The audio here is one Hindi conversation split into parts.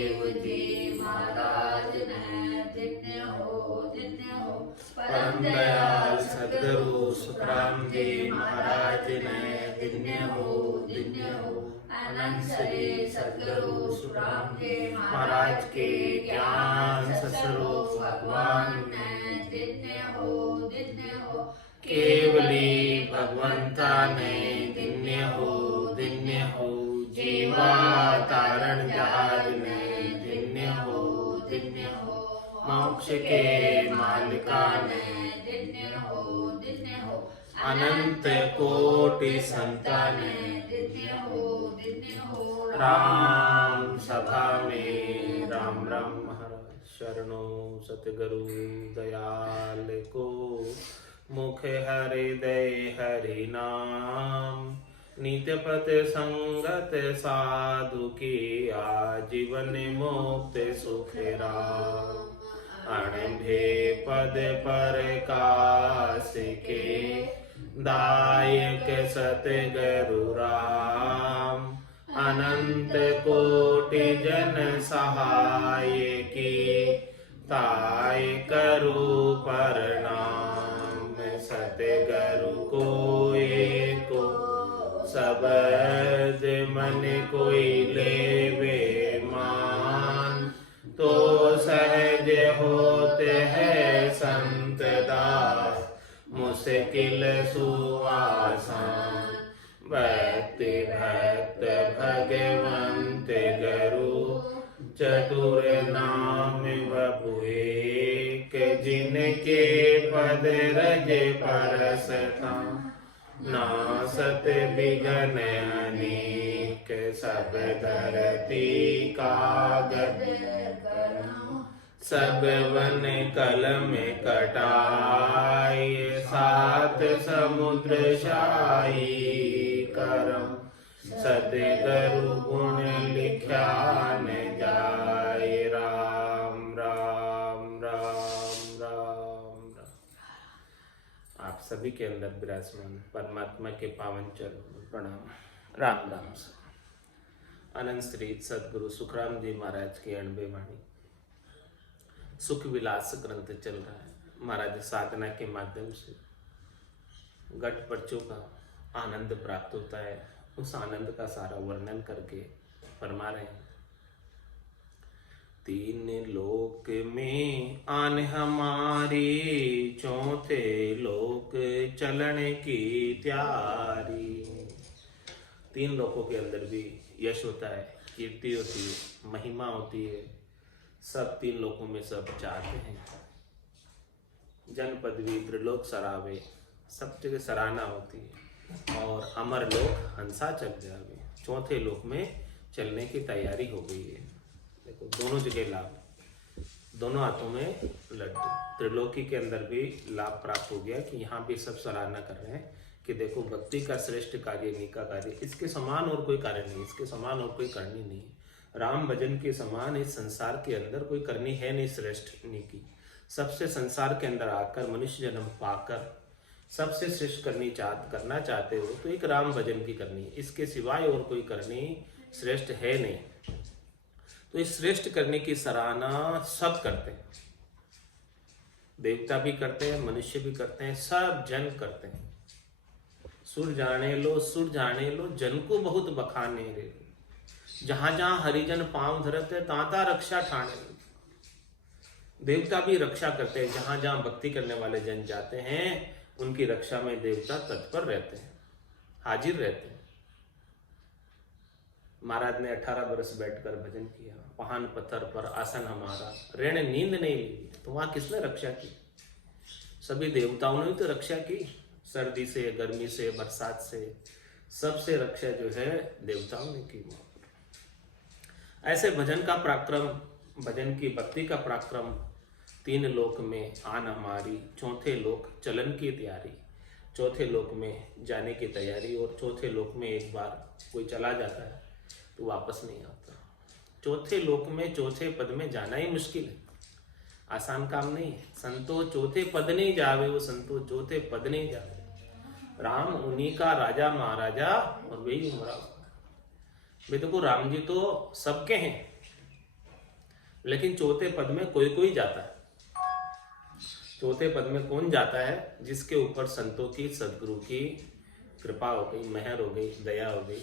देव जी महाराज ने धन्य हो परम दयाल सद्गुरु सुखराम जी महाराज ने धन्य हो अनंत श्री सद्गुरु सुखराम जी महाराज के ज्ञान स्वरूप भगवान ने धन्य हो केवली भगवंता ने धन्य हो जीवा तारण जहाज ने धन्य हो मोक्ष के मालिका ने धन्य हो अनंत कोटि संतान ने धन्य हो राम सभा में राम राम महाराज शरणों सतगुरु दयाल को मुख हृदय हरि नाम नित्य पत संगत साधु की आजीवन मुक्त सुख राम अणभे पद पर काश के दायक सतगुरु राम अनंत कोटि जन सहाय की ताय करू प्रणाम सतगुरु को एको सबद मन कोई लेवे मान तो सहज होते हैं संत दास मुश्किल सुआसान भक्ति भक्त भगवंत गुरु चतुर नाम बपुए के जिनके पद रज परसता नासत बिघन अनेक सब धरती कागज सब वन कलम कटाई सात समुद्र शाही करम सतगुरु गुण लिख्या न जाय राम राम राम राम राम। आप सभी के अंदर विराजमान परमात्मा के पावन चरणों प्रणाम राम राम से। अनंत श्री सद्गुरु सुखराम जी महाराज की 90 वाणी सुख विलास ग्रंथ चल रहा है। महाराज साधना के माध्यम से घट पर्चों का आनंद प्राप्त होता है, उस आनंद का सारा वर्णन करके फरमा रहे हैं। तीन लोक में आन हमारी चौथे लोक चलन की तैयारी। तीन लोकों के अंदर भी यश होता है, कीर्ति होती है, महिमा होती है। सब तीन लोकों में सब चाहते हैं। जन पदवी त्रिलोक सरावे, सब जगह सराहना होती है। और अमर लोक हंसा चल जावे, चौथे लोक में चलने की तैयारी हो गई है। देखो दोनों जगह लाभ, दोनों हाथों में लड्डू। त्रिलोकी के अंदर भी लाभ प्राप्त हो गया कि यहाँ भी सब सराहना कर रहे हैं कि देखो भक्ति का श्रेष्ठ कार्य नी का कार्य, इसके समान और कोई कार्य नहीं, इसके समान और कोई करनी नहीं। राम भजन के समान इस संसार के अंदर कोई करनी है नहीं श्रेष्ठ नी की। सबसे संसार के अंदर आकर मनुष्य जन्म पाकर सबसे श्रेष्ठ करना चाहते हो तो एक राम भजन की करनी, इसके सिवाय और कोई करनी श्रेष्ठ है नहीं। तो इस श्रेष्ठ करने की सराहना सब करते हैं, देवता भी करते हैं, मनुष्य भी करते हैं, सब जन करते हैं। सुर जाने लो जन को बहुत बखाने रे, जहां जहां हरिजन पांव धरते ताता रक्षा ठाणे। देवता भी रक्षा करते हैं, जहां जहां भक्ति करने वाले जन जाते हैं उनकी रक्षा में देवता तत्पर रहते हैं, हाजिर रहते हैं। महाराज ने 18 वर्ष बैठकर भजन किया, पहान पत्थर पर आसन हमारा, ऋण नींद नहीं ली, तो वहां किसने रक्षा की? सभी देवताओं ने तो रक्षा की, सर्दी से, गर्मी से, बरसात से, सबसे रक्षा जो है देवताओं ने की। ऐसे भजन का पराक्रम, भजन की भक्ति का पराक्रम, तीन लोक में आन हमारी, चौथे लोक चलन की तैयारी, चौथे लोक में जाने की तैयारी। और चौथे लोक में एक बार कोई चला जाता है तो वापस नहीं आता। चौथे लोक में चौथे पद में जाना ही मुश्किल है, आसान काम नहीं है। संतो चौथे पद नहीं जावे, वो संतो चौथे पद नहीं जावे। राम उन्हीं का राजा महाराजा और वही उमरा। भाई देखो राम जी तो सबके हैं, लेकिन चौथे पद में कोई कोई जाता है। चौथे पद में कौन जाता है? जिसके ऊपर संतों की, सदगुरु की कृपा हो गई, मेहर हो गई, दया हो गई।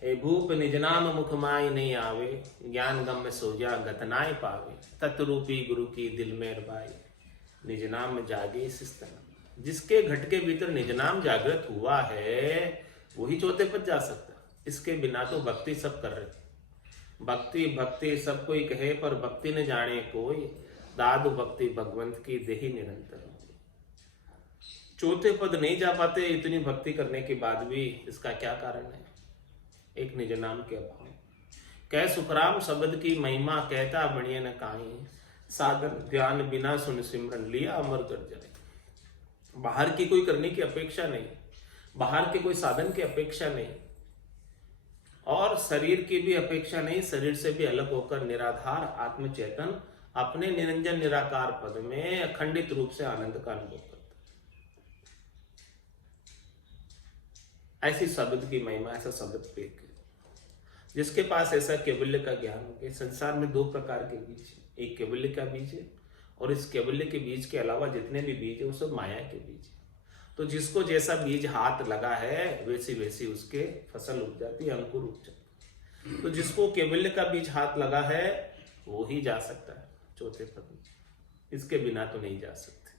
हे भूप निज नाम मुख माई नहीं आवे, ज्ञान गम में सोजा गतनाय पावे, तत्रूपी गुरु की दिल में बाई, निज नाम में जागे सिस्तन। जिसके घट के भीतर निज नाम जागृत हुआ है वही चौथे पद जा सकता है। इसके बिना तो भक्ति सब कर रहे, भक्ति भक्ति सब कोई कहे, पर भक्ति न जाने कोई, दादु भक्ति भगवंत की देही निरंतर। चौथे पद नहीं जा पाते इतनी भक्ति करने के बाद भी। इसका क्या कारण है? एक निज नाम के अभाव। कह सुखराम शब्द की महिमा, कहता बणिए न काई, साधन ध्यान बिना सुन सिमरन, लिया अमर कर जाए। बाहर की कोई करने की अपेक्षा नहीं, बाहर के कोई साधन की अपेक्षा नहीं, और शरीर की भी अपेक्षा नहीं। शरीर से भी अलग होकर निराधार आत्मचेतन अपने निरंजन निराकार पद में अखंडित रूप से आनंद का अनुभव करता। ऐसी शब्द की महिमा, ऐसा शब्द पेक है। जिसके पास ऐसा केवल्य का ज्ञान हो। संसार में दो प्रकार के बीज है, एक केवल्य का बीज है और इस केवल्य के बीज के अलावा जितने भी बीज है वो सब माया के बीज है। तो जिसको जैसा बीज हाथ लगा है वैसी वैसी उसके फसल उग जाती है, अंकुर उग जाती है। तो जिसको केवल्य का बीज हाथ लगा है वो ही जा सकता है चौथे पद में, इसके बिना तो नहीं जा सकते।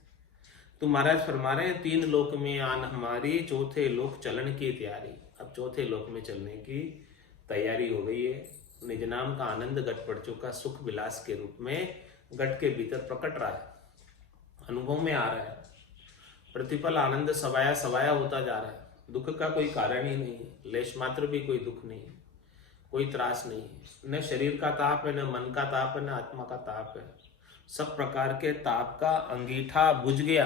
तो महाराज फरमा रहे हैं, तीन लोक में आन हमारी, चौथे लोक चलन की तैयारी। अब चौथे लोक में चलने की तैयारी हो गई है। निज नाम का आनंद घट पड़ चुका, सुख विलास के रूप में घट के भीतर प्रकट रहा है, अनुभव में आ रहा है। प्रतिपल आनंद सवाया सवाया होता जा रहा है। दुख का कोई कारण ही नहीं है, लेश मात्र भी कोई दुख नहीं है, कोई त्रास नहीं है। न शरीर का ताप है, न मन का ताप है, न आत्मा का ताप है। सब प्रकार के ताप का अंगीठा बुझ गया।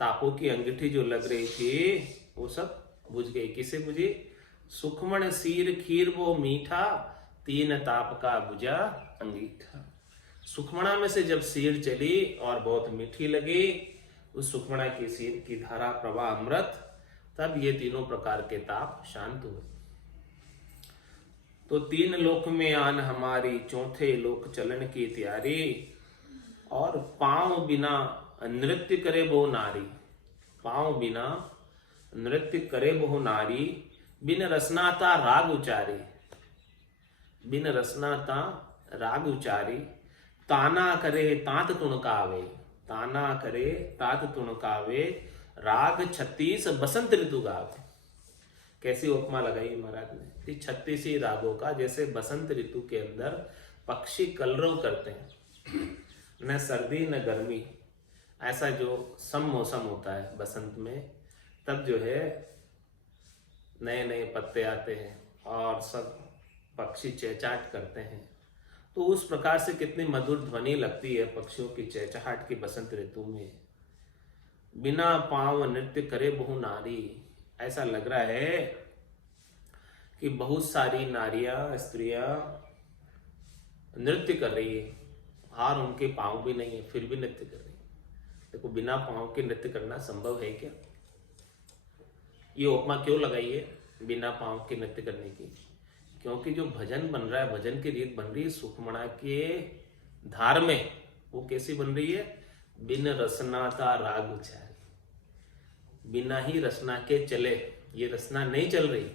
तापों की अंगीठी जो लग रही थी वो सब बुझ गई। किसे बुझी? सुखमण सीर खीर वो मीठा, तीन ताप का बुझा अंगीठा। सुखमणा में से जब सीर चली और बहुत मीठी लगी, उस सुखमणा की सीर की धारा प्रवाह अमृत, तब ये तीनों प्रकार के ताप शांत हुए। तो तीन लोक में आन हमारी, चौथे लोक चलन की तैयारी। और पांव बिना नृत्य करे वो नारी, पांव बिना नृत्य करे वो नारी, बिन रसनाता राग उचारी, बिन रसनाता राग उचारी। ताना करे तात तुणकावे, ताना करे तात तुणकावे, राग 36 बसंत ऋतु गावे। कैसी उपमा लगाई महाराज ने? 36 ही रागों का, जैसे बसंत ऋतु के अंदर पक्षी कलरव करते हैं, न सर्दी न गर्मी, ऐसा जो सम मौसम होता है बसंत में, तब जो है नए नए पत्ते आते हैं और सब पक्षी चहचहाट करते हैं। तो उस प्रकार से कितनी मधुर ध्वनि लगती है पक्षियों की चहचहाट की बसंत ऋतु में। बिना पांव नृत्य करे बहु नारी, ऐसा लग रहा है कि बहुत सारी नारियां, स्त्रियां नृत्य कर रही है, और उनके पांव भी नहीं है फिर भी नृत्य कर रही है। देखो, बिना पांव के नृत्य करना संभव है क्या? ये उपमा क्यों लगाई है बिना पांव के नृत्य करने की? क्योंकि जो भजन बन रहा है, भजन की रीत बन रही है सुखमणा के धार में, वो कैसी बन रही है? बिन रसना का राग उचारी, बिना ही रसना के चले, ये रसना नहीं चल रही,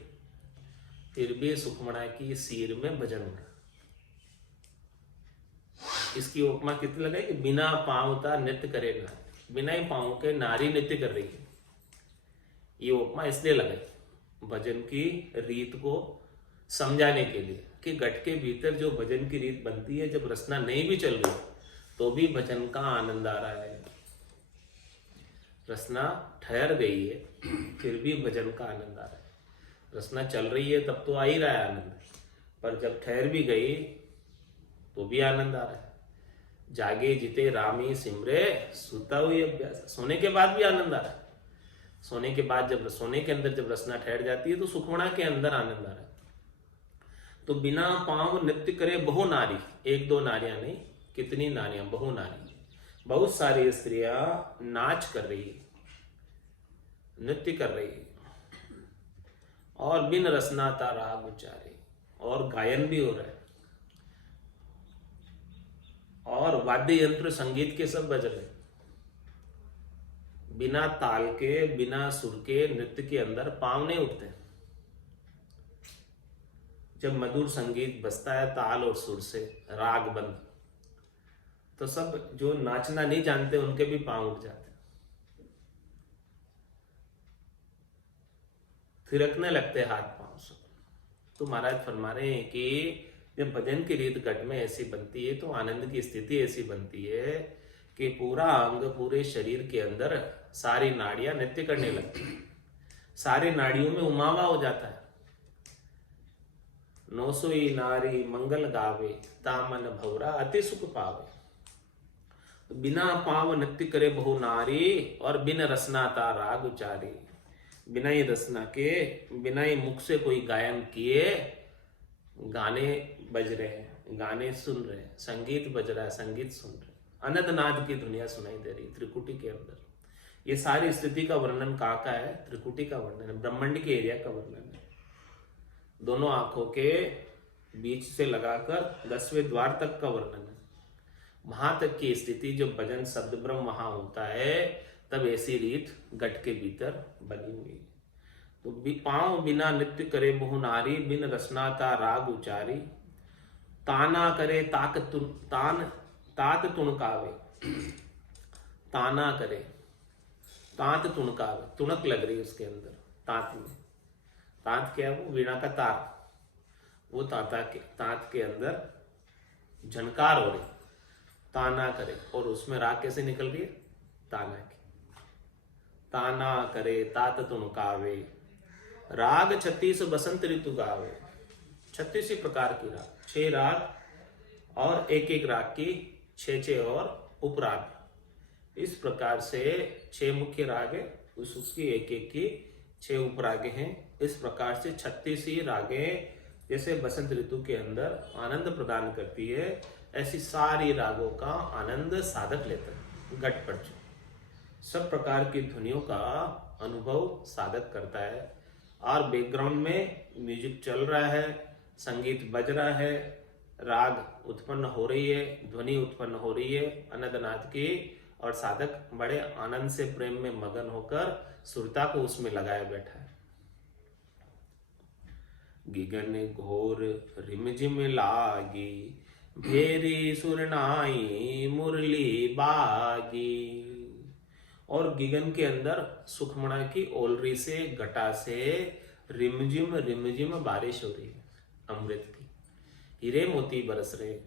फिर भी सुखमणा की सीर में भजन हो रहा। इसकी उपमा कितनी लगाई कि बिना पांव का नृत्य करे नारी, बिना ही पांव के नारी नृत्य कर रही है। ये उपमा इसलिए लगाई भजन की रीत को समझाने के लिए कि घट के भीतर जो भजन की रीत बनती है, जब रसना नहीं भी चल रही तो भी भजन का आनंद आ रहा है। रसना ठहर गई है फिर भी भजन का आनंद आ रहा है। रसना चल रही है तब तो आ ही रहा है आनंद, पर जब ठहर भी गई तो भी आनंद आ रहा है। जागे जिते रामी सिमरे, सुता हुई अभ्यास, सोने के बाद भी आनंद आ रहा है। सोने के बाद जब सोने के अंदर जब रसना ठहर जाती है तो सुखमणा के अंदर आनंद आ रहा है। तो बिना पांव नृत्य करे बहु नारी, एक दो नारियां नहीं, कितनी नारियां, बहु नारी, बहुत सारी स्त्रियां नाच कर रही है, नृत्य कर रही है, और बिन रसनाता राग उचारे, और गायन भी हो रहा है। और वाद्य यंत्र संगीत के सब बज रहे, बिना ताल के बिना सुर के नृत्य के अंदर पांव नहीं उठते। जब मधुर संगीत बजता है ताल और सुर से, राग बंद, तो सब जो नाचना नहीं जानते उनके भी पांव उठ जाते, थिरकने लगते हाथ पांव से। तो महाराज फरमा रहे हैं कि जब भजन की रीत घट में ऐसी बनती है तो आनंद की स्थिति ऐसी बनती है कि पूरा अंग, पूरे शरीर के अंदर सारी नाड़ियां नृत्य करने लगती है, सारी नाड़ियों में उमावा हो जाता है। नौसोई नारी मंगल गावे, तामन भौरा अति सुख पावे। बिना पाव नृत्य करे बहु नारी, और बिन रसना ता राग उचारी। बिना ही रसना के, बिना ही मुख से कोई गायन किए गाने बज रहे हैं, गाने सुन रहे हैं, संगीत बज रहा है, संगीत सुन रहे हैं, अनंतनाद की दुनिया सुनाई दे रही त्रिकुटी के अंदर। ये सारी स्थिति का वर्णन कहाँ का है? त्रिकुटी का वर्णन है, ब्रह्मांड के एरिया का वर्णन है। दोनों आंखों के बीच से लगाकर 10वें द्वार तक का वर्णन है। वहां तक की स्थिति जब भजन शब्द ब्रह्म वहां होता है, तब ऐसी रीत घट के भीतर बनी हुई है। तो पांव बिना नृत्य करे बहु नारी, बिन रसनाता राग उचारी। ताना करे तात तुणकावे, ताना करे तात तुणकावे, तुणक लग रही है उसके अंदर, तात में। तात क्या है? वो वीणा का तार, वो तात के अंदर झनकार हो रही, ताना करे, और उसमें राग कैसे निकल रही है? ताना की। ताना करे तात तुणकावे, राग 36 बसंत ऋतु गावे। 36 ही प्रकार की राग, 6 राग, और एक एक राग की 6 और उपराग। इस प्रकार से 6 मुख्य राग है, उसकी एक एक की 6 उपरागे हैं। इस प्रकार से 36 ही रागें जैसे बसंत ऋतु के अंदर आनंद प्रदान करती है, ऐसी सारी रागों का आनंद साधक लेता है। घट पट सब प्रकार की ध्वनियों का अनुभव साधक करता है, और बैकग्राउंड में म्यूजिक चल रहा है, संगीत बज रहा है, राग उत्पन्न हो रही है, ध्वनि उत्पन्न हो रही है अनंतनाद की, और साधक बड़े आनंद से प्रेम में मगन होकर सुरता को उसमें लगाए बैठा है। गिगन घोर रिमझिम लागी, भेरी सुरनाई मुरली बागी। और गिगन के अंदर सुखमणा की ओलरी से, घटा से रिमझिम रिमझिम बारिश हो रही है अमृत की, हीरे मोती बरस रहे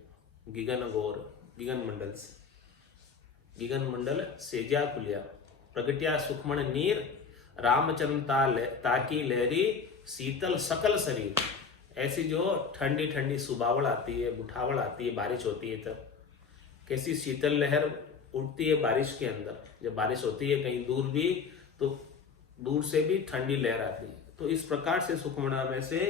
गिगन घोर, गिगन मंडल से। गिगन मंडल सेजा खुलिया, प्रगटिया सुखमण नीर, रामचंद्र ताकी लहरी, शीतल सकल शरीर। ऐसी जो ठंडी ठंडी सुबावड़ आती है, बुठावड़ आती है, बारिश होती है, तब कैसी शीतल लहर उठती है बारिश के अंदर। जब बारिश होती है कहीं दूर भी, तो दूर से भी ठंडी लहर आती है। तो इस प्रकार से सुखमणा में से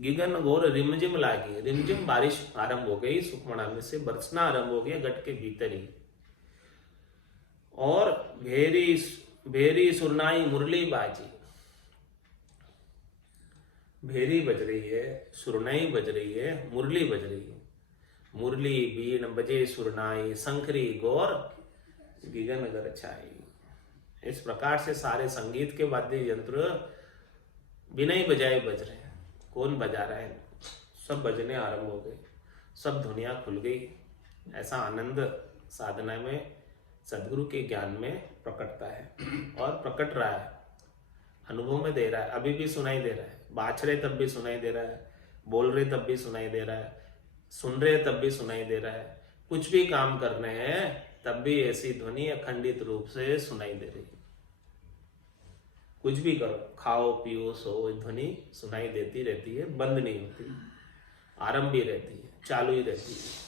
गिगन घोर रिमझिम लागी, रिमझिम बारिश आरंभ हो गई, सुखमणा में से बरसना आरंभ हो गया गट के भीतर ही। और भेरी सुरनाई मुरली बाजी, भेरी बज रही है, सुरनाई बज रही है, मुरली बज रही है। मुरली बीन बजे सुरनाई, शंखरी गौर गिगन गरछाई। इस प्रकार से सारे संगीत के वाद्य यंत्र बिना ही बजाए बज रहे हैं। कौन बजा रहा है? सब बजने आरंभ हो गए, सब धुनिया खुल गई। ऐसा आनंद साधना में, सदगुरु के ज्ञान में प्रकटता है, और प्रकट रहा है, अनुभव में दे रहा है। अभी भी सुनाई दे रहा है, बाँच रहे तब भी सुनाई दे रहा है, बोल रहे तब भी सुनाई दे रहा है, सुन रहे तब भी सुनाई दे रहा है, कुछ भी काम कर रहे हैं तब भी ऐसी ध्वनि अखंडित रूप से सुनाई दे रही है। कुछ भी करो, खाओ पियो सो, ध्वनि सुनाई देती रहती है, बंद नहीं होती, आरंभ भी रहती है, चालू ही रहती है।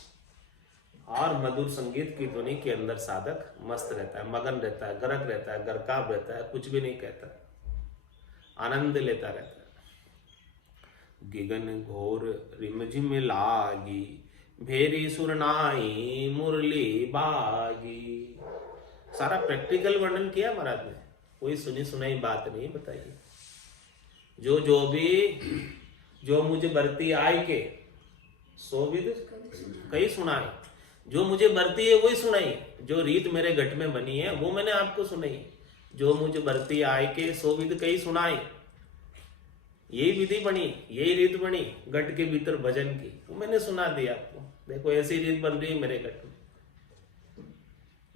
और मधुर संगीत की ध्वनि के अंदर साधक मस्त रहता है, मगन रहता है, गरक रहता है, गरकाव रहता है, कुछ भी नहीं कहता, आनंद लेता रहता है। गिगन घोर रिमझिम लागी, भेरी सुरनाई मुरली बागी। सारा प्रैक्टिकल वर्णन किया महाराज ने, कोई सुनी सुनाई बात नहीं बताई। जो मुझे बरती आई के, सो विद कई सुनाए। जो मुझे बरती है वही सुनाई, जो रीत मेरे घट में बनी है वो मैंने आपको सुनाई। जो मुझे बरती आय के सो विध कई सुनाई, यही विधि बनी, यही रीत बनी घट के भीतर भजन की, वो मैंने सुना दी आपको। देखो ऐसी रीत बन रही है मेरे घट में,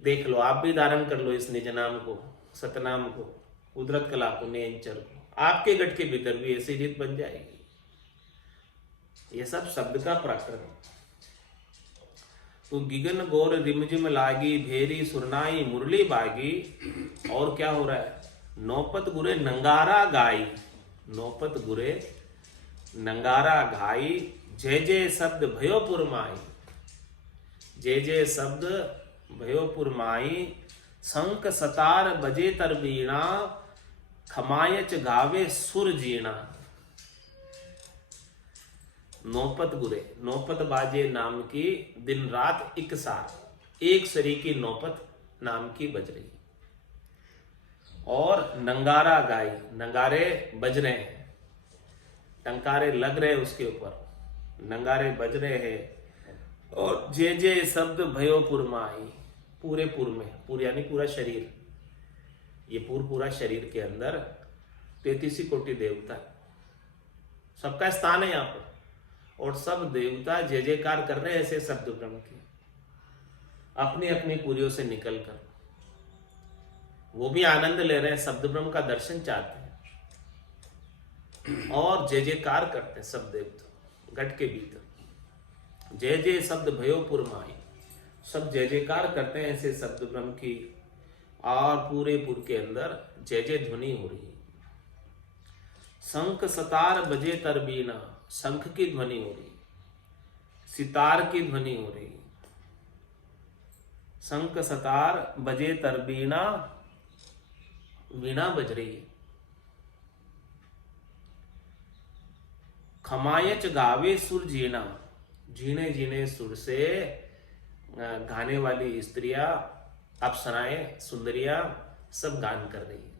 देख लो, आप भी धारण कर लो इस निज नाम को, सतनाम को, कुदरत कला को, नेंचर को, आपके घट के भीतर भी ऐसी रीत बन जाएगी। ये सब शब्द का प्रकरण। तो गिगन गौर रिमझिम लागी, भेरी सुरनाई मुरली बागी। और क्या हो रहा है, नौपत गुरे नंगारा गाई, नौपत गुरे नंगारा घाई, जय जय शब्द भयो पुरमाई, जय जय शब्द भयो पुरमाई, शंख सतार बजे तरबीणा, खमायच गावे सुर जीणा। नौपत गुरे, नौपत बाजे नाम की दिन रात इकसार एक सरी की नौपत नाम की बज रही, और नंगारा गाई, नंगारे बज रहे हैं, टंकारे लग रहे उसके ऊपर, नंगारे बज रहे हैं। और जे जे शब्द भयो पुरमाई, पूरे पुर में, पूर यानी पूरा शरीर, ये पूरा शरीर के अंदर 33 कोटि देवता, सबका स्थान है यहाँ पर, और सब देवता जय जयकार कर रहे हैं ऐसे शब्द ब्रह्म की, अपनी अपनी पुरियों से निकलकर वो भी आनंद ले रहे हैं, शब्द ब्रह्म का दर्शन चाहते हैं और जय जयकार करते हैं सब देवता घट के भीतर। जय जय शब्द भयो पुरमाई, सब जय जयकार करते हैं ऐसे शब्द ब्रह्म की, और पूरे पुर के अंदर जय जय ध्वनि हो रही है। शंख सतार बजे तरबीना, शंख की ध्वनि हो रही, सितार की ध्वनि हो रही, शंख सतार बजे तरबीना, वीणा बज रही है। खमायच गावे सुर जीना, जीने जीने सुर से गाने वाली स्त्रियां, अप्सराएं, सुंदरियां सब गान कर रही है।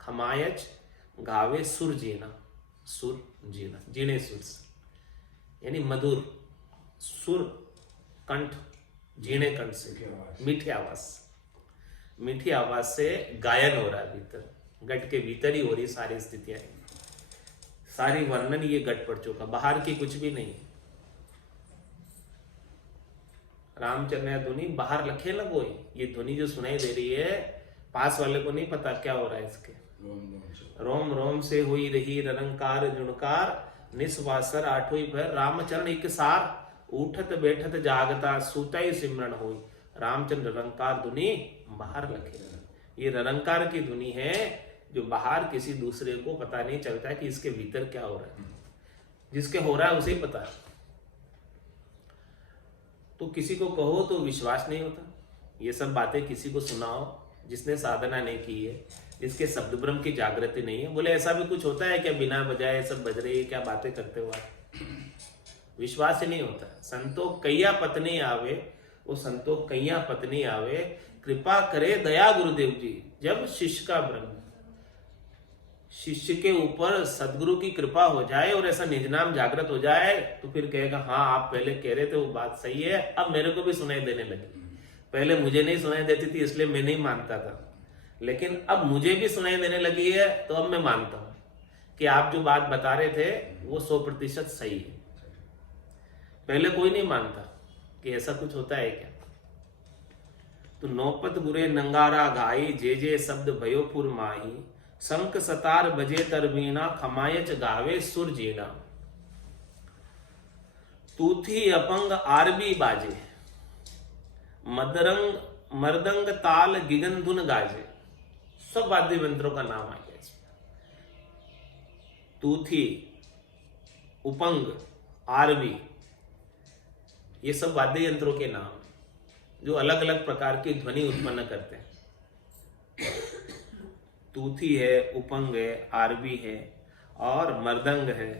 खमायच गावे सुर जीना, सुर जीना, जीने सुर से यानी मधुर सुर, कंठ, जीने कंठ से, मीठी आवाज, मीठी आवाज से गायन हो रहा है भीतर, घट के भीतर ही हो रही सारी स्थितियां, सारी वर्णन ये घट पड़ चुका, बाहर की कुछ भी नहीं। रामचंद्र धुनी बाहर लखे ना कोई, ये ध्वनि जो सुनाई दे रही है पास वाले को नहीं पता क्या हो रहा है इसके। रोम रोम से हुई रही ररंकार जुणकार, निस्वासर आठों भर रामचरण एक सार, उठत बैठत जागता सूता ही सिमरण हुई। रामचंद्र रंकार धुनी बाहर लखे, ये ररंकार की धुनी है जो बाहर किसी दूसरे को पता नहीं चलता कि इसके भीतर क्या हो रहा है, जिसके हो रहा है उसे ही पता है। तो किसी को कहो तो विश्वास नहीं होता, ये सब बातें किसी को सुनाओ जिसने साधना नहीं की है, जिसके शब्द ब्रह्म की जागृति नहीं है, बोले ऐसा भी कुछ होता है क्या, बिना बजाए सब बज रही है, क्या बातें करते हो आप, विश्वास ही नहीं होता। संतोष कैया पत्नी आवे, वो संतोष कैया पत्नी आवे, कृपा करे दया गुरुदेव जी। जब शिष्य का ब्रह्म, शिष्य के ऊपर सदगुरु की कृपा हो जाए और ऐसा निज नाम जागृत हो जाए तो फिर कहेगा हाँ आप पहले कह रहे थे वो बात सही है, अब मेरे को भी सुनाई देने लगी। पहले मुझे नहीं सुनाई देती थी इसलिए मैं नहीं मानता था, लेकिन अब मुझे भी सुनाई देने लगी है तो अब मैं मानता हूं कि आप जो बात बता रहे थे वो 100% सही है। पहले कोई नहीं मानता कि ऐसा कुछ होता है क्या। तो नौपत गुरे नंगारा गाई, जे जे शब्द भयोपुर माही, शंख सतार बजे तरबीना, खमायच गावे सुर जीना। तूथी अपंग आरबी बाजे, मदरंग मर्दंग ताल गिगन धुन गाजे। सब वाद्य यंत्रों का नाम आ गया इसमें। तूथी, उपंग, आरबी, ये सब वाद्य यंत्रों के नाम जो अलग अलग प्रकार की ध्वनि उत्पन्न करते हैं। तूथी है, उपंग है, आरबी है और मर्दंग है।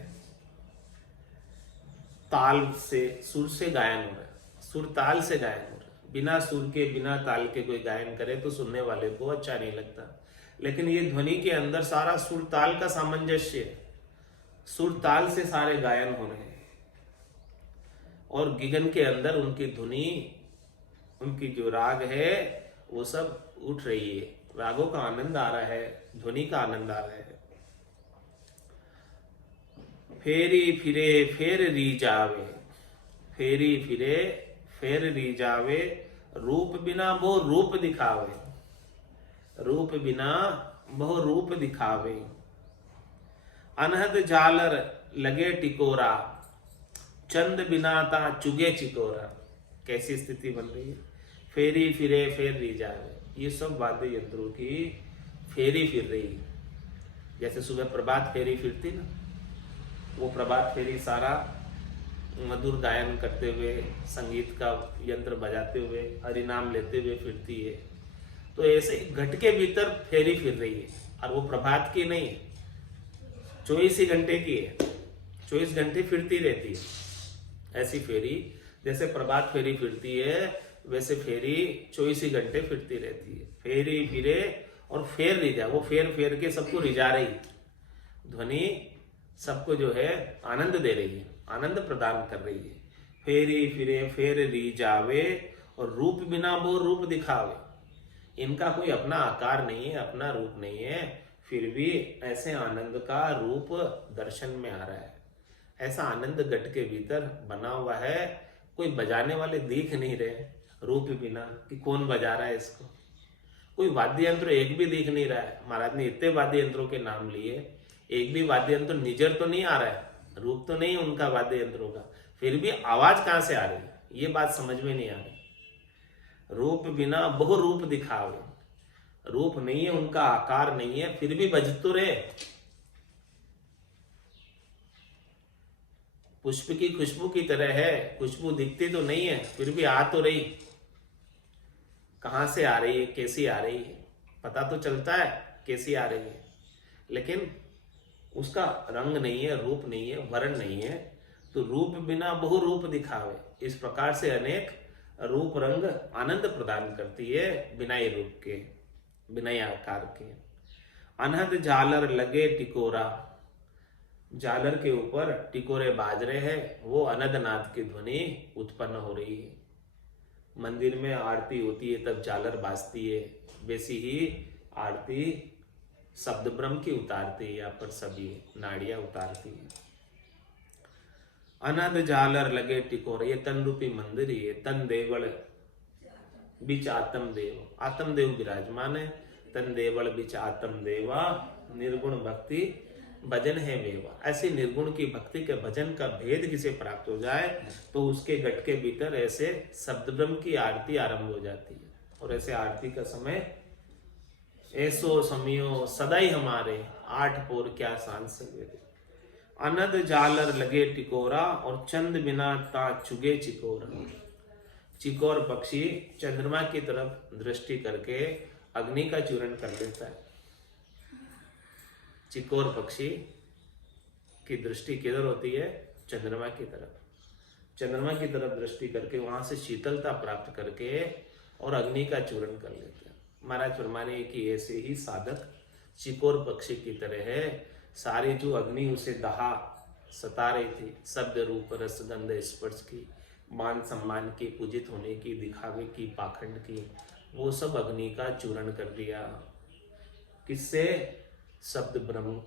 ताल से, सुर से गायन हो रहा है, सुर ताल से गायन हो रहा है। बिना सुर के, बिना ताल के कोई गायन करे तो सुनने वाले को अच्छा नहीं लगता, लेकिन ये ध्वनि के अंदर सारा सुर ताल का सामंजस्य है, सुर ताल से सारे गायन हो रहे हैं। और गिगन के अंदर उनकी धुनी, उनकी जो राग है वो सब उठ रही है, रागों का आनंद आ रहा है, ध्वनि का आनंद आ रहा है। फेरी फिरे फेर री जावे, फेरी फिरे फेर री जावे, रूप बिना वो रूप दिखावे, रूप बिना बहु रूप दिखावे। अनहद झालर लगे टिकोरा, चंद बिना ता चुगे चिकोरा। कैसी स्थिति बन रही है? फेरी फिरे फेर री जावे, ये सब वाद्य यंत्रों की फेरी फिर रही है। जैसे सुबह प्रभात फेरी फिरती ना, वो प्रभात फेरी सारा मधुर गायन करते हुए, संगीत का यंत्र बजाते हुए, हरिनाम लेते हुए फिरती है। तो ऐसे घट के भीतर फेरी फिर रही है, और वो प्रभात की नहीं है, 24 ही घंटे की है, 24 घंटे फिरती रहती है। ऐसी फेरी, जैसे प्रभात फेरी फिरती है वैसे फेरी 24 ही घंटे फिरती रहती है। फेरी फिरे और फेर रिझा, वो फेर फेर के सबको रिझा रही है। ध्वनि सबको जो है आनंद दे रही है, आनंद प्रदान कर रही है। फेरी फिरे फेर रिझावे, और रूप बिना वो रूप दिखावे। इनका कोई अपना आकार नहीं है, अपना रूप नहीं है, फिर भी ऐसे आनंद का रूप दर्शन में आ रहा है। ऐसा आनंद घट के भीतर बना हुआ है। कोई बजाने वाले दिख नहीं रहे रूप बिना कि कौन बजा रहा है इसको। कोई वाद्य यंत्र एक भी दिख नहीं रहा है। महाराज ने इतने वाद्य यंत्रों के नाम लिए, एक भी वाद्य यंत्र निजर तो नहीं आ रहा है, रूप तो नहीं उनका वाद्य यंत्रों का, फिर भी आवाज कहां से आ रही है, ये बात समझ में नहीं आ रही। रूप बिना बहु रूप दिखावे, रूप नहीं है उनका, आकार नहीं है, फिर भी बज तो रहे। पुष्प की खुशबू की तरह है, खुशबू दिखती तो नहीं है, फिर भी आ तो रही। कहां से आ रही है, कैसी आ रही है, पता तो चलता है कैसी आ रही है, लेकिन उसका रंग नहीं है, रूप नहीं है, वर्ण नहीं है। तो रूप बिना बहु रूप दिखावे, इस प्रकार से अनेक रूप रंग आनंद प्रदान करती है बिनाई रूप के, बिनाई आकार के। अनहद झालर लगे टिकोरा, झालर के ऊपर टिकोरे बाज रहे हैं, वो अनदनाद की ध्वनि उत्पन्न हो रही है। मंदिर में आरती होती है तब झालर बाजती है, वैसी ही आरती शब्द ब्रह्म की उतारती है, यहाँ पर सभी नाड़ियां उतारती है। अनद झालर लगे टिकोरे, ये तन रूपी मंदिर ही है। तन देवल बीच आत्म देव, आत्म देव विराजमान है। तन देवल बीच आत्म देवा, निर्गुण भक्ति भजन है मेवा। ऐसी निर्गुण की भक्ति के भजन का भेद किसे प्राप्त हो जाए तो उसके घट के भीतर ऐसे शब्द ब्रह्म की आरती आरंभ हो जाती है। और ऐसे आरती का समय ऐसो समियो सदाई हमारे, 8 पोर क्या सांझ सवेरे। अनद झालर लगे टिकोरा, और चंद बिना ता चुगे चिकोरा। चिकोर पक्षी चंद्रमा की तरफ दृष्टि करके अग्नि का चूर्ण कर लेता है। चिकोर पक्षी की दृष्टि किधर होती है? चंद्रमा की तरफ। चंद्रमा की तरफ दृष्टि करके वहां से शीतलता प्राप्त करके और अग्नि का चूर्ण कर लेते हैं। महाराज फरमाने कि ऐसे ही साधक चिकोर पक्षी की तरह है। सारी जो अग्नि उसे दहा सता रही थी, शब्द रूप रस गंध स्पर्श की, मान सम्मान की, पूजित होने की, दिखावे की, पाखंड की, वो सब अग्नि का चूर्ण कर दिया। किससे? शब्द ब्रह्म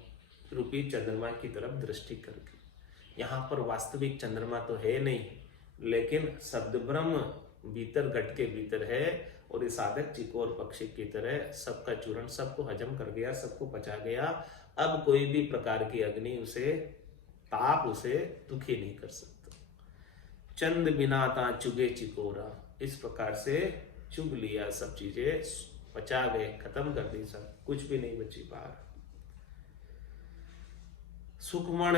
रूपी चंद्रमा की तरफ दृष्टि करके। यहाँ पर वास्तविक चंद्रमा तो है नहीं, लेकिन शब्द ब्रह्म भीतर घट के भीतर है। और ये साधक चिकोर पक्षी की तरह सबका चूर्ण, सबको हजम कर गया, सबको पचा गया। अब कोई भी प्रकार की अग्नि उसे, ताप उसे दुखी नहीं कर सकता। चंद बिना ता चुगे चिकोरा, इस प्रकार से चुग लिया, सब चीजें पचा गए, खत्म कर दी, सब कुछ भी नहीं बची बाहर। सुखमण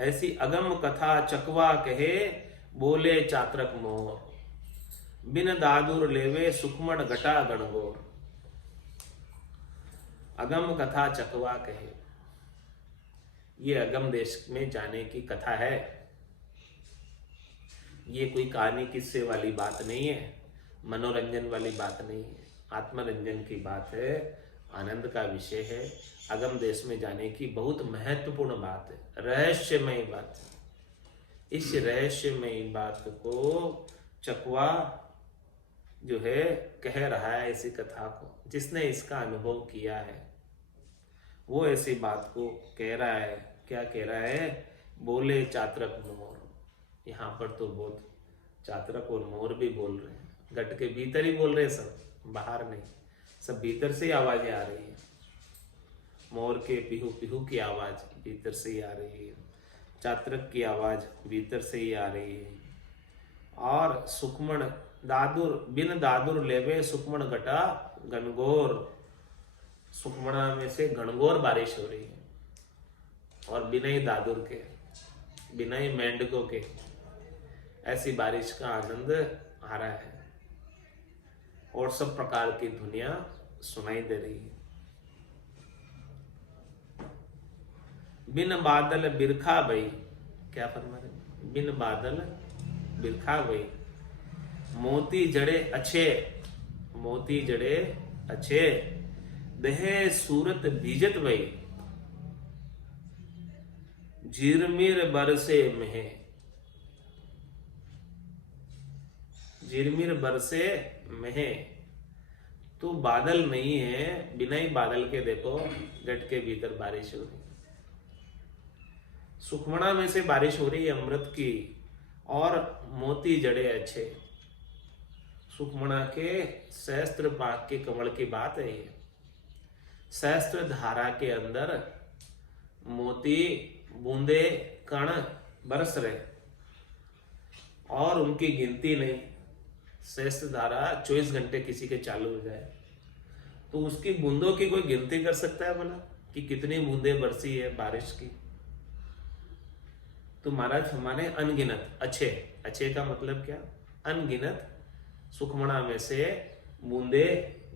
ऐसी अगम कथा चकवा कहे, बोले चात्रक मोर। बिन दादुर लेवे सुखमण घटा गणगोर। अगम कथा चकवा कहे, ये अगम देश में जाने की कथा है। ये कोई कहानी किस्से वाली बात नहीं है, मनोरंजन वाली बात नहीं है, आत्मरंजन की बात है, आनंद का विषय है। अगम देश में जाने की बहुत महत्वपूर्ण बात है, रहस्यमय बात है। इस रहस्यमयी बात को चकवा जो है कह रहा है इसी कथा को। जिसने इसका अनुभव किया है वो ऐसी बात को कह रहा है। क्या कह रहा है? बोले चातरक मोर। यहाँ पर तो बहुत चातरक और मोर भी बोल रहे हैं। गट के भीतर ही बोल रहे हैं सब, बाहर नहीं। सब भीतर से ही आवाजें आ रही है। मोर के पिहू पिहू की आवाज भीतर से ही आ रही है। चातरक की आवाज भीतर से ही आ रही है। और सुक्मण दादुर बिन दादुर लेवे सुक्मण घटा घनघोर। सुक्मणा में से घनघोर बारिश हो रही है। और बिना ही दादुर के, बिना ही मेंढकों के ऐसी बारिश का आनंद आ रहा है। और सब प्रकार की ध्वनियां सुनाई दे रही है। बिन बादल बिरखा बई। क्या फरमा रहे? बिन बादल बिरखा बई। मोती जड़े अच्छे, मोती जड़े अच्छे, दहे सूरत बीजत बई। झिरमिर बरसे महे। झिरमिर बरसे महे। तो बादल नहीं है, बिना ही बादल के देखो गट के भीतर बारिश हो रही है। सुखमणा में से बारिश हो रही है अमृत की। और मोती जड़े अच्छे। सुखमणा के सहस्त्र पाक के कमल की बात है ये। सहस्त्र धारा के अंदर मोती बूंदे कण बरस रहे और उनकी गिनती नहीं। सहस्त्र धारा 24 घंटे किसी के चालू हो जाए तो उसकी बूंदों की कोई गिनती कर सकता है भला कि कितनी बूंदे बरसी है बारिश की? तो महाराज हमारे अनगिनत अच्छे, अच्छे का मतलब क्या? अनगिनत सुखमणा में से बूंदे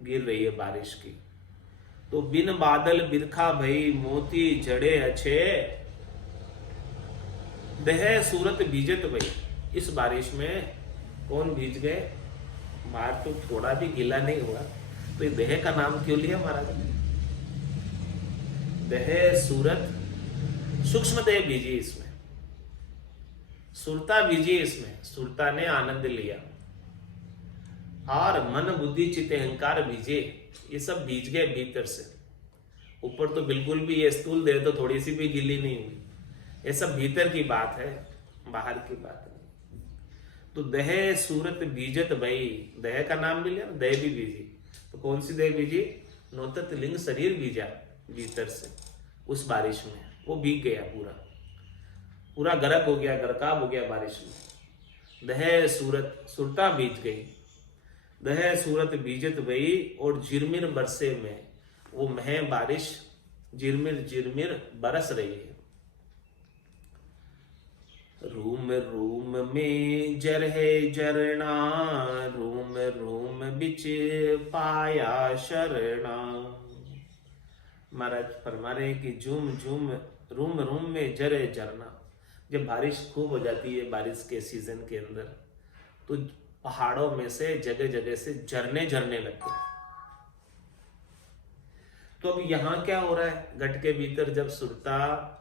गिर रही है बारिश की। तो बिन बादल बिरखा भई मोती जड़े अच्छे, दह सूरत बीजत भई। इस बारिश में कौन भीज गए? बाहर तो थोड़ा भी गीला नहीं हुआ, तो ये दह का नाम क्यों लिया महाराज? दह सूरत, सूक्ष्म देह बीजी इसमें, सुरता बीजी इसमें। सुरता ने आनंद लिया और मन बुद्धि चित्त अहंकार बीजे, ये सब बीज गए भीतर से। ऊपर तो बिल्कुल भी ये स्थूल देह तो थोड़ी सी भी गिली नहीं हुई। ये सब भीतर की बात है, बाहर की बात नहीं। तो दह सूरत बीजत भई, दह का नाम भी लिया, दह भी बीजी। तो कौन सी दह बीजी? नोतत लिंग शरीर बीजा भीतर से उस बारिश में। वो भीग गया पूरा, पूरा गरक हो गया, गरकाब हो गया बारिश में। दह सूरत, सुरता बीज गई। दह सूरत बीजत भई और झिरमिर बरसे में वो मह बारिश झिरमिर झिरमिर बरस रही है। रूम रूम में जरहे झरना, रूम रूम बिच पाया शरणा। महाराज फरमा रहे कि झूम झूम रूम रूम में जरे झरना। जब बारिश खूब हो जाती है बारिश के सीजन के अंदर तो पहाड़ों में से जगह जगह से झरने झरने लगते हैं। तो अब यहाँ क्या हो रहा है? घट के भीतर जब सुरता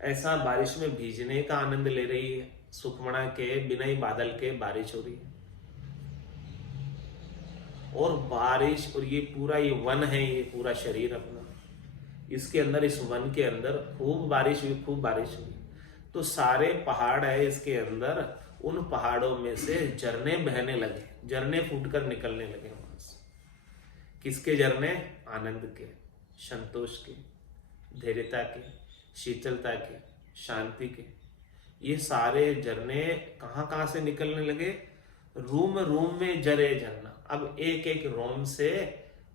ऐसा बारिश में भीजने का आनंद ले रही है, सुखमणा के बिना ही बादल के बारिश हो रही है। और बारिश, और ये पूरा ये वन है, ये पूरा शरीर अपना, इसके अंदर, इस वन के अंदर खूब बारिश हुई, खूब बारिश हुई। तो सारे पहाड़ है इसके अंदर, उन पहाड़ों में से झरने बहने लगे, झरने फूटकर निकलने लगे वहां से। किसके झरने? आनंद के, संतोष के, धैर्यता के, शीतलता के, शांति के। ये सारे झरने कहां से निकलने लगे? रूम रूम में जरे झरना। अब एक एक रोम से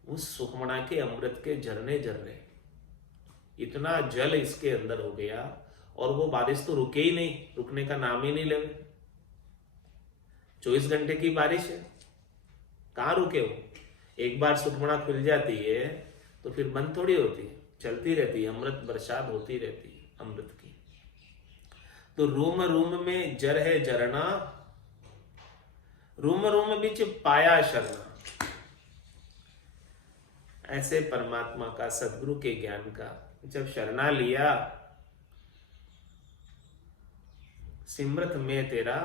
उस सुखमणा के अमृत के झरने झर रहे। इतना जल इसके अंदर हो गया और वो बारिश तो रुके ही नहीं, रुकने का नाम ही नहीं ले। 24 घंटे की बारिश है, कहां रुके हो? एक बार सुखमणा खुल जाती है तो फिर बंद थोड़ी होती है, चलती रहती है, अमृत बरसात होती रहती है अमृत की। तो रूम रूम में जर है झरना, रूम रूम बिच पाया शरणा। ऐसे परमात्मा का, सदगुरु के ज्ञान का जब शरणा लिया, सिमरत में तेरा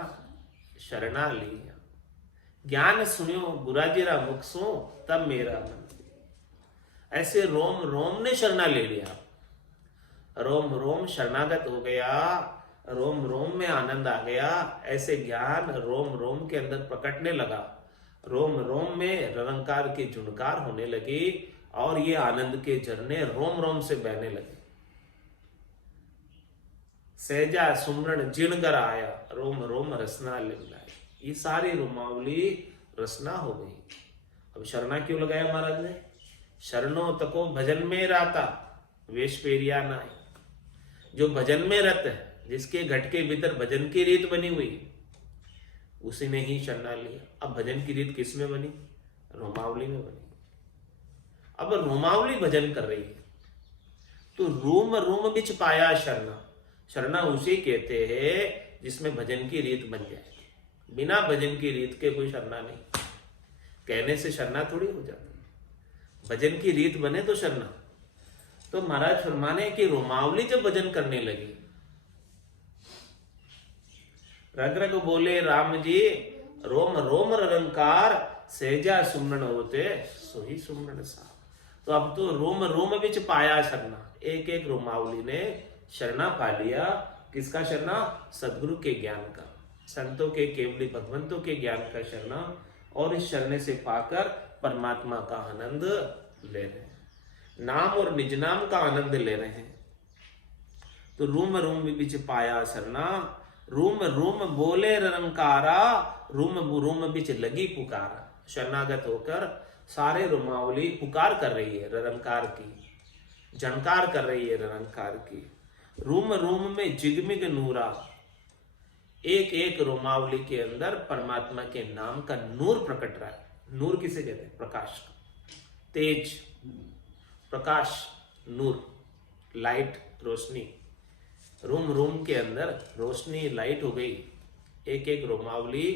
शरणा लिया। ज्ञान सुनियो गुराजीरा मुख सो तब मेरा मन। ऐसे रोम रोम ने शरणा ले लिया, रोम रोम शरणागत हो गया, रोम रोम में आनंद आ गया। ऐसे ज्ञान रोम रोम के अंदर प्रकटने लगा, रोम रोम में निरंकार की झुनकार होने लगी और ये आनंद के झरने रोम रोम से बहने लगे। सहजा सुमरण जिणगर आया, रोम रोम रसना लिमलाए। ये सारी रोमावली रसना हो गई। अब शरणा क्यों लगाया महाराज ने? शरणों तको भजन में राता वेश पेरिया नाई। जो भजन में रत है, जिसके घट के भीतर भजन की रीत बनी हुई, उसी ने ही शरणा लिया। अब भजन की रीत किस में बनी? रोमावली में बनी। अब रोमावली भजन कर रही है तो रूम रूम बिच पाया शरणा। शरणा उसे कहते हैं जिसमें भजन की रीत बन जाए। बिना भजन की रीत के कोई शरणा नहीं। कहने से शरणा थोड़ी हो जाती, भजन की रीत बने तो शरणा। तो महाराज फरमाने कि रोमावली जब भजन करने लगी, रग रग बोले राम जी, रोम रोम रंकार, सहजा सुमरण होते सोही सुमरण सा। तो अब तो रोम रोम बिच पाया शरणा। एक एक रोमावली ने शरणा पा लिया। किसका शरणा? सदगुरु के ज्ञान का, संतों के, केवली भगवंतों के ज्ञान का शरणा। और इस शरण से पाकर परमात्मा का आनंद ले रहे हैं, नाम और निज नाम का आनंद ले रहे हैं। तो रूम रूम बिच पाया शरणा, रूम रूम बोले रंकारा, रूम रूम बिच लगी पुकारा। शरणागत होकर सारे रोमावली पुकार कर रही है रंकार की, झनकार कर रही है रंकार की। रूम रूम में जिगमिग नूरा, एक एक रोमावली के अंदर परमात्मा के नाम का नूर प्रकट रहा है। नूर किसे कहते हैं? प्रकाश, तेज, प्रकाश, नूर, लाइट, रोशनी। रूम रूम के अंदर रोशनी, लाइट हो गई। एक एक रोमावली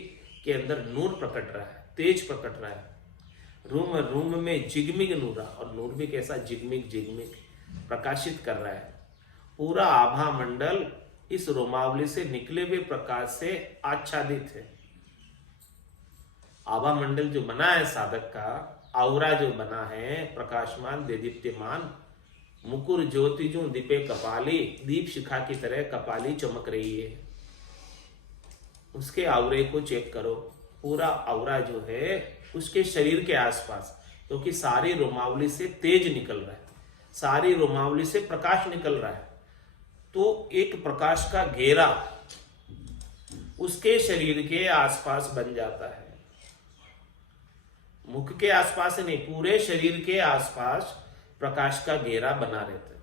के अंदर नूर प्रकट रहा है, तेज प्रकट रहा है। रूम रूम में जिगमिग नूरा, और नूर भी कैसा? जिगमिग जिगमिग प्रकाशित कर रहा है। पूरा आभा मंडल इस रोमावली से निकले हुए प्रकाश से आच्छादित है। आभा मंडल जो बना है साधक का, औरा जो बना है प्रकाशमान देदीप्यमान, मुकुर ज्योति जो दीपे कपाली, दीप शिखा की तरह कपाली चमक रही है। उसके औरे को चेक करो, पूरा औरा जो है उसके शरीर के आसपास, क्योंकि तो सारी रोमावली से तेज निकल रहा है, सारी रोमावली से प्रकाश निकल रहा है। तो एक प्रकाश का घेरा उसके शरीर के आसपास बन जाता है। मुख के आसपास नहीं, पूरे शरीर के आसपास प्रकाश का घेरा बना रहता है।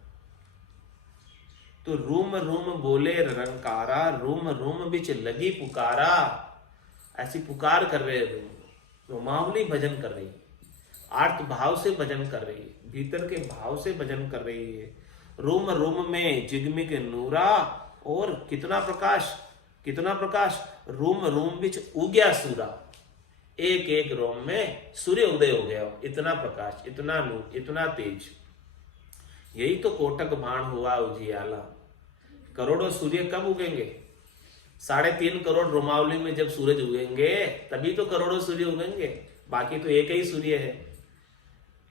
तो रूम रूम बोले रंकारा, रूम रूम बिच लगी पुकारा। ऐसी पुकार कर रहे हैं, रोमावली भजन कर रही है, आर्त भाव से भजन कर रही है, भीतर के भाव से भजन कर रही है। रूम रूम में जिगमिग नूरा, और कितना प्रकाश, कितना प्रकाश। रूम रूम बिच उग्या सूरा, एक एक रोम में सूर्य उदय हो गया। इतना प्रकाश, इतना नूर, इतना तेज। यही तो कोटक बाण हुआ उजियाला। करोड़ों सूर्य कब उगेंगे? 3.5 करोड़ रोमावली में जब सूरज उगेंगे तभी तो करोड़ों सूर्य उगेंगे, बाकी तो एक ही सूर्य है।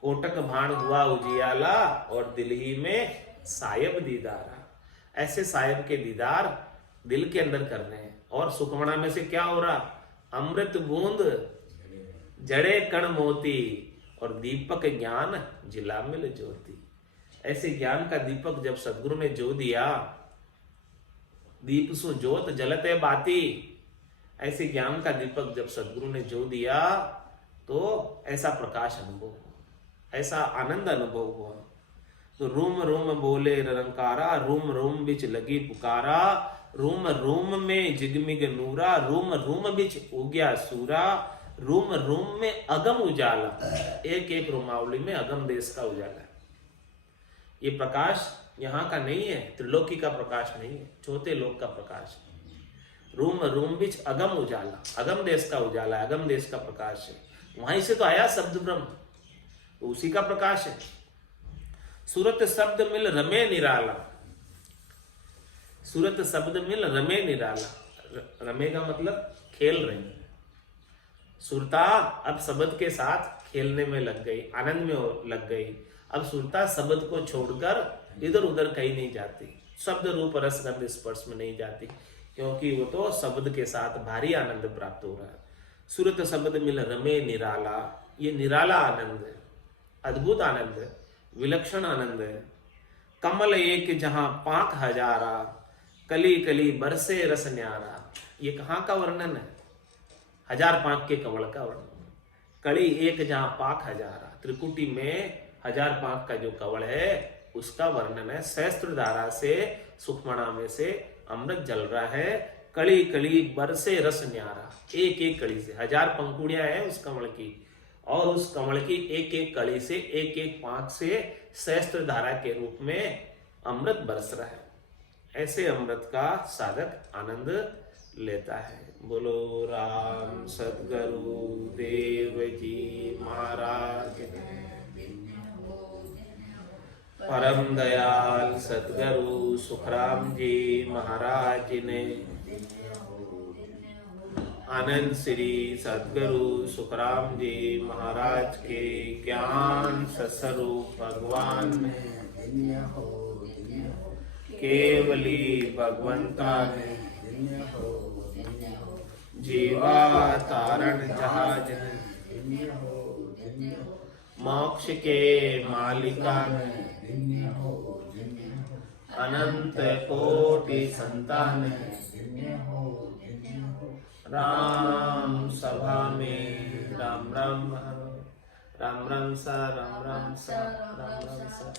कोटक भाण हुआ उजियाला, और दिल ही में सायब दीदारा। ऐसे सायब के दीदार दिल के अंदर कर रहे हैं। और सुखमणा में से क्या हो रहा? अमृत बूंद जड़े कण मोती, और दीपक ज्ञान जिला मिल ज्योति। ऐसे ज्ञान का दीपक जब सदगुरु ने जो दिया, दीप सु ज्योत जलते बाती, ऐसे ज्ञान का दीपक जब सदगुरु ने जो दिया तो ऐसा प्रकाश अनुभव हुआ, ऐसा आनंद अनुभव हुआ। तो रूम रूम बोले रंकारा, रूम रूम बिच लगी पुकारा, रूम रूम में जिगमिग नूरा, रूम रूम बिच उग्या सूरा, रूम रूम में अगम उजाला। एक एक रोमावली में अगम देश का उजाला है। ये प्रकाश यहाँ का नहीं है, त्रिलोकी का प्रकाश नहीं है, चौथे लोक का प्रकाश है। रूम रूम बिच अगम उजाला, अगम देश का उजाला है, अगम देश का प्रकाश है। वहीं से तो आया शब्द ब्रह्म, तो उसी का प्रकाश है। सूरत शब्द मिल रमे निराला, सूरत शब्द मिल रमे निराला। रमे का मतलब खेल रहे हैं। सुरता अब शब्द के साथ खेलने में लग गई, आनंद में लग गई। अब सुरता शब्द को छोड़कर इधर उधर कहीं नहीं जाती, शब्द रूप रस गंध स्पर्श में नहीं जाती, क्योंकि वो तो शब्द के साथ भारी आनंद प्राप्त हो रहा है। सुरत शब्द मिल रमे निराला, ये निराला आनंद है, अद्भुत आनंद है, विलक्षण आनंद है। कमल एक जहां पाक हजारा, कली कली बरसे रस न्यारा, ये कहाँ का वर्णन है? हजार पाक के कमल का वर्णन। कली एक जहां पाक हजारा, त्रिकुटी में हजार पाक का जो कवल है उसका वर्णन है। सहस्त्र धारा से सुखमणा में से अमृत जल रहा है। कली कली बरसे रस न्यारा, एक एक कली से, हजार पंखुड़ियां हैं उस कमल की, और उस कमल की एक एक कली से, एक एक पाक से सहस्त्र धारा के रूप में अमृत बरस रहा है। ऐसे अमृत का साधक आनंद लेता है। बोलो राम सद्गुरु देव जी महाराज, परम दयाल सद्गुरु सुखराम जी महाराज ने, आनंद श्री सद्गुरु सुखराम जी महाराज के ज्ञान स्वरूप भगवान ने, केवली भगवंता ने, जीवा तारण जहाज ने, मोक्ष के मालिका ने, अनंत कोटि संतान ने, राम सभा में राम राम, राम राम सा, राम राम सा, राम राम सा।